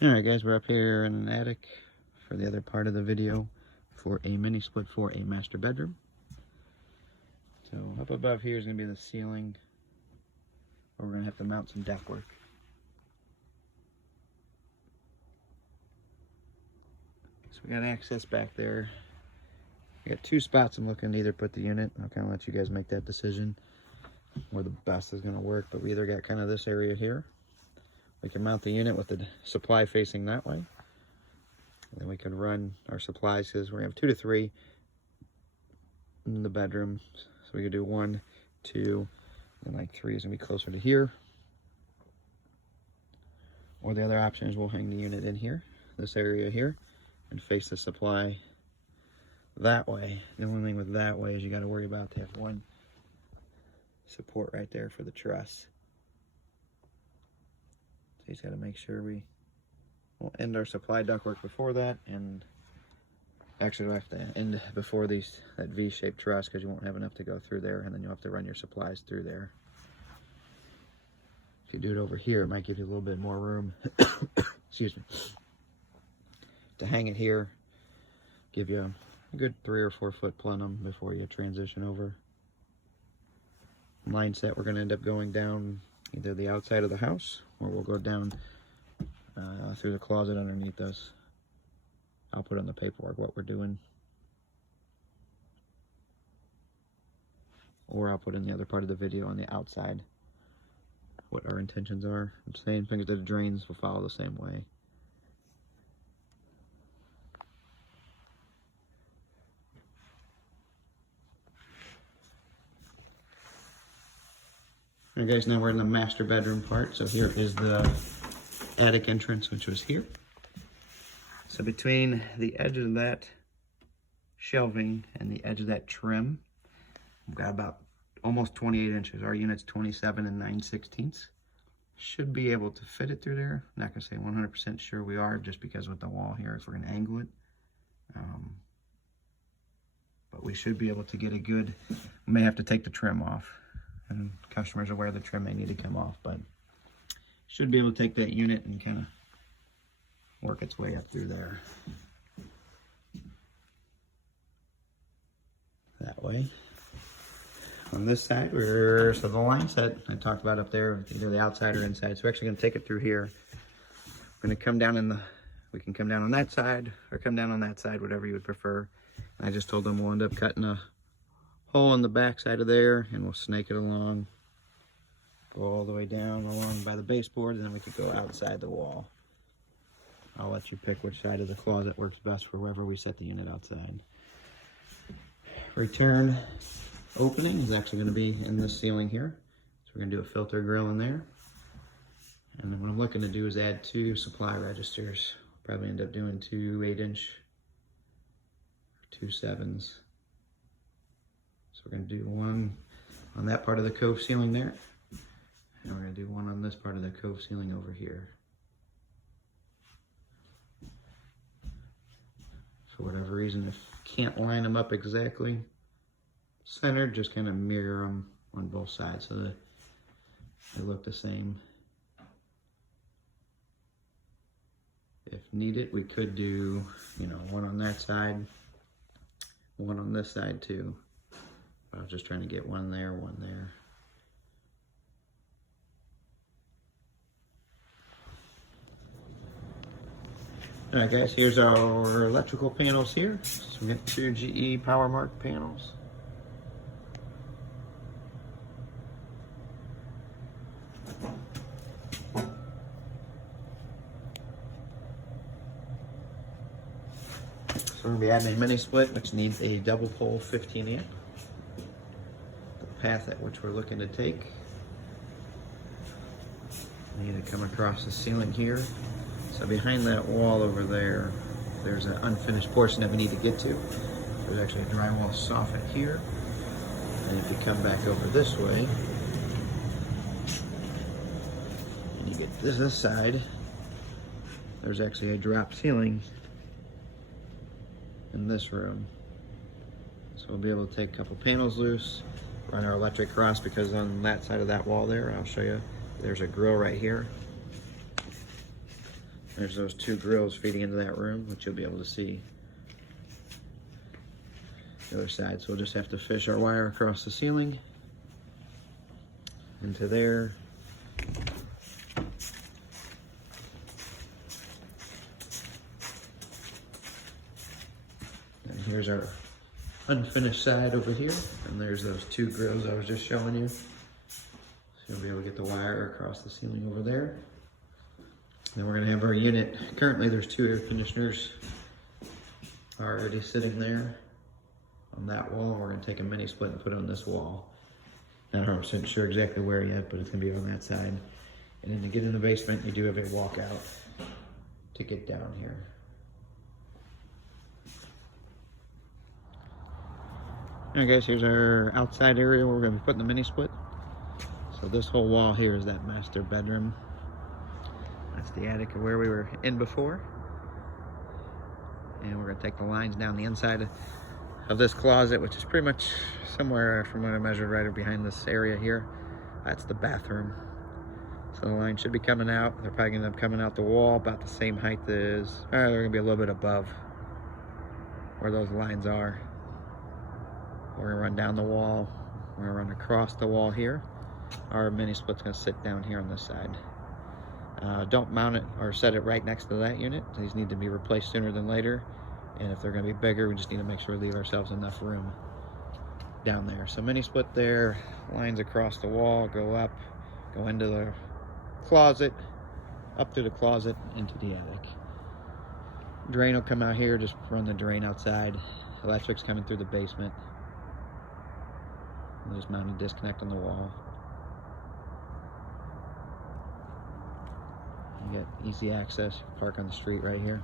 Alright guys, we're up here in an attic for the other part of the video for a mini split for a master bedroom. So up above here is going to be the ceiling, where we're going to have to mount some ductwork. So we got access back there. We got two spots I'm looking to either put the unit. I'll kind of let you guys make that decision where the best is going to work, but we either got kind of this area here. We can mount the unit with the supply facing that way. And then we can run our supplies, because we're going to have 2 to 3 in the bedroom. So we could do 1, 2, and like 3 is going to be closer to here. Or the other option is we'll hang the unit in here, this area here, and face the supply that way. The only thing with that way is you got to worry about to have one support right there for the truss. So you just got to make sure we'll end our supply ductwork before that, and actually we'll have to end before that V-shaped truss, because you won't have enough to go through there, and then you'll have to run your supplies through there. If you do it over here, it might give you a little bit more room excuse me, to hang it here, give you a good 3 or 4 foot plenum before you transition over. Line set, we're going to end up going down either the outside of the house, or we'll go down through the closet underneath us. I'll put on the paperwork what we're doing, or I'll put in the other part of the video on the outside what our intentions are. I'm saying things that the drains will follow the same way. Alright guys, now we're in the master bedroom part. So here is the attic entrance, which was here. So between the edge of that shelving and the edge of that trim, we've got about almost 28 inches. Our unit's 27 and 9/16. Should be able to fit it through there. I'm not gonna say 100% sure we are, just because with the wall here, if we're gonna angle it. But we should be able to get a good, we may have to take the trim off. And customers are aware the trim may need to come off, but should be able to take that unit and kind of work its way up through there. That way. On this side, so the line set I talked about up there, either the outside or inside. So we're actually going to take it through here. We're going to come down we can come down on that side or come down on that side, whatever you would prefer. And I just told them we'll end up cutting a hole in the back side of there, and we'll snake it along, go all the way down along by the baseboard, and then we could go outside the wall. I'll let you pick which side of the closet works best for wherever we set the unit outside. Return opening is actually going to be in this ceiling here. So we're going to do a filter grill in there. And then what I'm looking to do is add 2 supply registers. Probably end up doing 2 8-inch, 2 7s. So we're going to do 1 on that part of the cove ceiling there. And we're going to do 1 on this part of the cove ceiling over here. For whatever reason, if you can't line them up exactly centered, just kind of mirror them on both sides so that they look the same. If needed, we could do, 1 on that side, 1 on this side too. I was just trying to get 1 there, 1 there. Alright guys, here's our electrical panels here. So we got 2 GE PowerMark panels. So we're going to be adding a mini split, which needs a double pole 15 amp. The path at which we're looking to take, we need to come across the ceiling here. So behind that wall over there, there's an unfinished portion that we need to get to. There's actually a drywall soffit here. And if you come back over this way, and you get this side, there's actually a drop ceiling in this room. So we'll be able to take a couple panels loose, run our electric cross, because on that side of that wall there, I'll show you, there's a grill right here. There's those two grills feeding into that room, which you'll be able to see the other side. So we'll just have to fish our wire across the ceiling into there. And here's our unfinished side over here. And there's those two grills I was just showing you. So you'll be able to get the wire across the ceiling over there. Then we're gonna have our unit. Currently there's two air conditioners already sitting there on that wall. We're gonna take a mini split and put it on this wall. Not 100% sure exactly where yet, but it's gonna be on that side. And then to get in the basement, you do have a walkout to get down here. All right guys, here's our outside area where we're gonna be putting the mini split. So this whole wall here is that master bedroom. That's the attic of where we were in before. And we're gonna take the lines down the inside of this closet, which is pretty much somewhere from what I measured right behind this area here. That's the bathroom. So the line should be coming out. They're probably gonna end up coming out the wall about the same height as, they're gonna be a little bit above where those lines are. We're gonna run down the wall. We're gonna run across the wall here. Our mini split's gonna sit down here on this side. Don't mount it or set it right next to that unit. These need to be replaced sooner than later. And if they're gonna be bigger, we just need to make sure we leave ourselves enough room down there. So mini split there, lines across the wall, go up, go into the closet, up through the closet, into the attic. Drain will come out here, just run the drain outside. Electric's coming through the basement. We'll just mount a disconnect on the wall. You get easy access, park on the street right here.